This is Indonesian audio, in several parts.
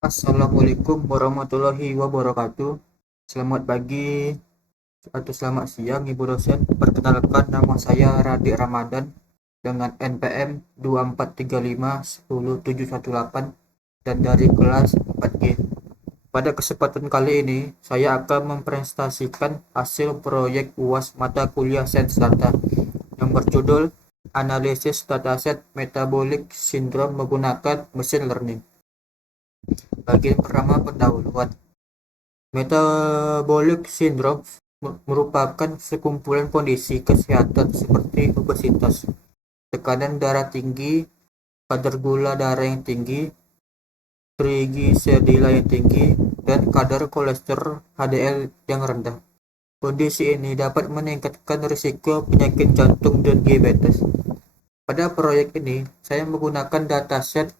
Assalamualaikum warahmatullahi wabarakatuh. Selamat pagi atau selamat siang Ibu dosen. Perkenalkan, nama saya Radik Ramadan dengan NPM 24351078 dan dari kelas 4G. Pada kesempatan kali ini, saya akan mempresentasikan hasil proyek UAS mata kuliah Sains Data yang berjudul Analisis Dataset Metabolic Syndrome menggunakan Machine Learning. Bagian pertama, pendahuluan. Metabolic syndrome merupakan sekumpulan kondisi kesehatan seperti obesitas, tekanan darah tinggi, kadar gula darah yang tinggi, trigliserida yang tinggi, dan kadar kolesterol HDL yang rendah. Kondisi ini dapat meningkatkan risiko penyakit jantung dan diabetes. Pada proyek ini, saya menggunakan dataset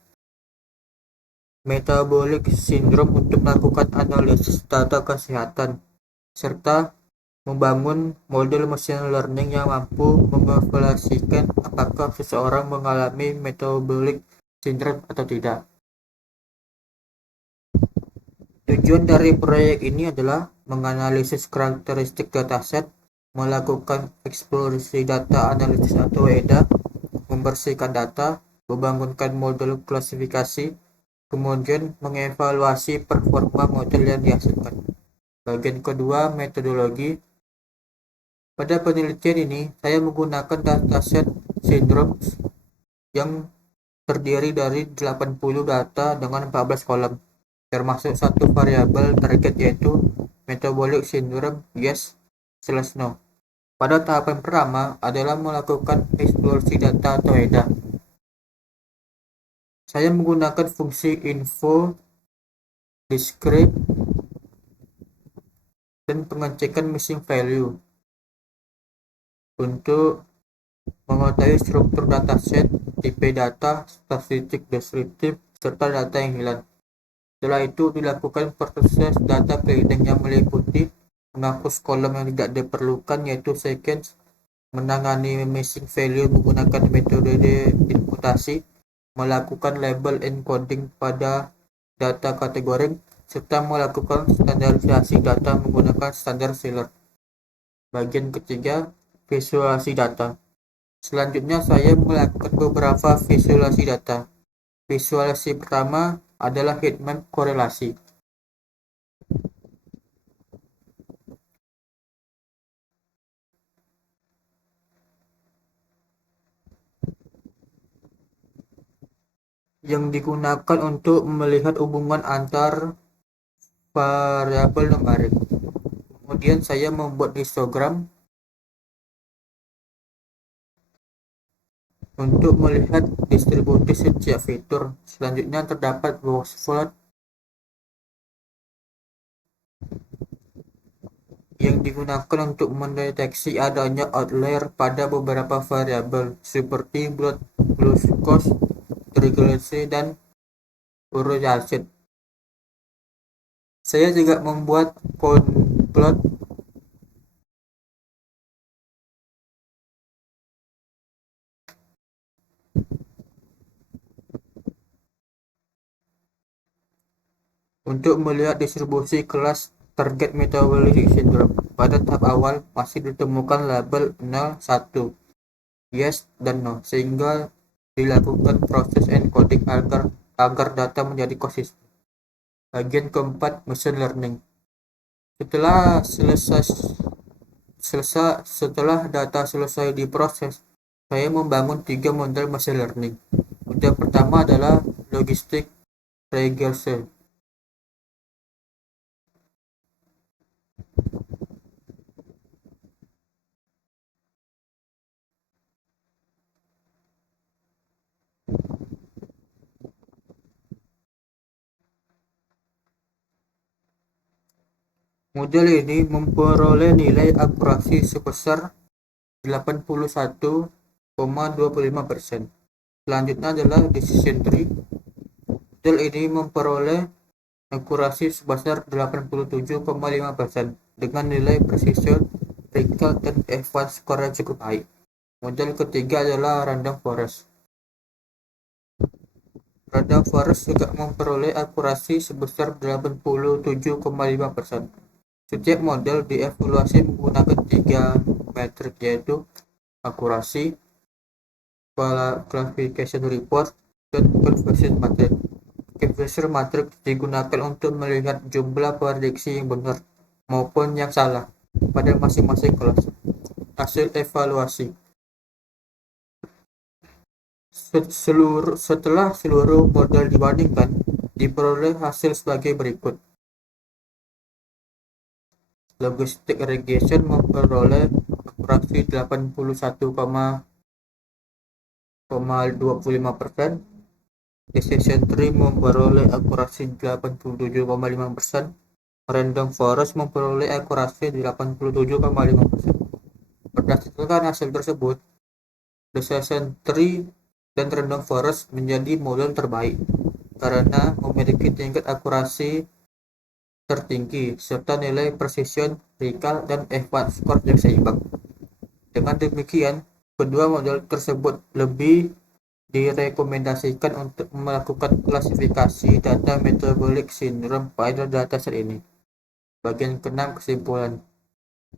metabolic syndrome untuk melakukan analisis data kesehatan serta membangun model machine learning yang mampu mengevaluasikan apakah seseorang mengalami metabolic syndrome atau tidak. Tujuan dari proyek ini adalah menganalisis karakteristik dataset, melakukan eksplorasi data analisis atau WEDA, membersihkan data, membangunkan model klasifikasi, kemudian mengevaluasi performa model yang dihasilkan. Bagian kedua, metodologi. Pada penelitian ini, saya menggunakan dataset syndrome yang terdiri dari 80 data dengan 14 kolom, termasuk satu variabel target yaitu metabolic syndrome yes/no. Pada tahapan pertama adalah melakukan eksplorasi data atau EDA. Saya menggunakan fungsi info, discrete, dan pengecekan missing value untuk mengetahui struktur dataset, tipe data, statistik deskriptif, serta data yang hilang. Setelah itu dilakukan proses data cleaning yang meliputi menghapus kolom yang tidak diperlukan yaitu sequence, menangani missing value menggunakan metode imputasi, melakukan label encoding pada data kategori, serta melakukan standarisasi data menggunakan standar Shiller. Bagian ketiga, visualisasi data. Selanjutnya saya melakukan beberapa visualisasi data. Visualisasi pertama adalah heatmap korelasi. Yang digunakan untuk melihat hubungan antar variabel numerik. Kemudian saya membuat histogram untuk melihat distribusi setiap fitur. Selanjutnya terdapat box plot yang digunakan untuk mendeteksi adanya outlier pada beberapa variabel seperti blood glucose, triglyceride, dan uric acid. Saya juga membuat plot untuk melihat distribusi kelas target metabolic syndrome. Pada tahap awal masih ditemukan label 0, 1, yes, dan no, sehingga dilakukan proses encoding agar data menjadi konsisten. Bagian keempat, machine learning. Setelah data selesai diproses, saya membangun 3 model machine learning. Model pertama adalah logistic regression. Model ini memperoleh nilai akurasi sebesar 81,25%. Selanjutnya adalah decision tree. Model ini memperoleh akurasi sebesar 87,5% dengan nilai precision, recall, dan advanced score yang cukup baik. Model ketiga adalah random forest. Random Forest juga memperoleh akurasi sebesar 87,5%. Setiap model dievaluasi menggunakan 3 metrik, yaitu akurasi, classification report, dan conversion matrix. Conversion matrix digunakan untuk melihat jumlah prediksi yang benar maupun yang salah pada masing-masing kelas. Hasil evaluasi. Setelah seluruh model dibandingkan, diperoleh hasil sebagai berikut. Logistic regression memperoleh akurasi 81,25%. Decision tree memperoleh akurasi 87,5%. Random forest memperoleh akurasi 87,5%. Berdasarkan hasil tersebut, decision tree dan random forest menjadi model terbaik karena memiliki tingkat akurasi tertinggi serta nilai precision, recall, dan advanced score yang seimbang. Dengan demikian, kedua model tersebut lebih direkomendasikan untuk melakukan klasifikasi data metabolic syndrome pada dataset ini. Bagian ke-6, kesimpulan.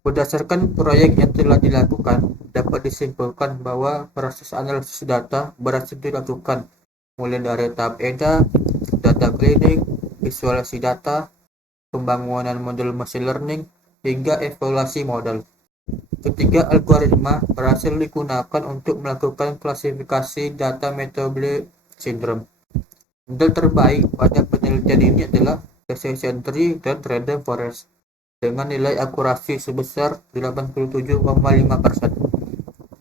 Berdasarkan proyek yang telah dilakukan, dapat disimpulkan bahwa proses analisis data berhasil dilakukan mulai dari tahap EDA, data cleaning, visualisasi data, pembangunan model machine learning, hingga evaluasi model. Ketiga algoritma berhasil digunakan untuk melakukan klasifikasi data metabolic syndrome. Model terbaik pada penelitian ini adalah decision tree dan random forest dengan nilai akurasi sebesar 87,5%.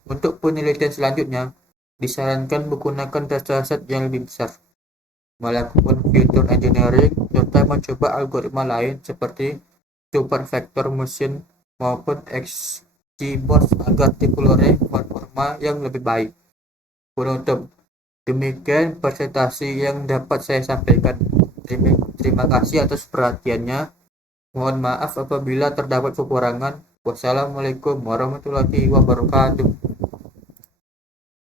Untuk penelitian selanjutnya, disarankan menggunakan dataset yang lebih besar, melakukan feature engineering, serta mencoba algoritma lain seperti super vector machine maupun XGBoost agar diperoleh performa yang lebih baik. Penutup, demikian presentasi yang dapat saya sampaikan. Terima kasih atas perhatiannya. Mohon maaf apabila terdapat kekurangan. Wassalamualaikum warahmatullahi wabarakatuh.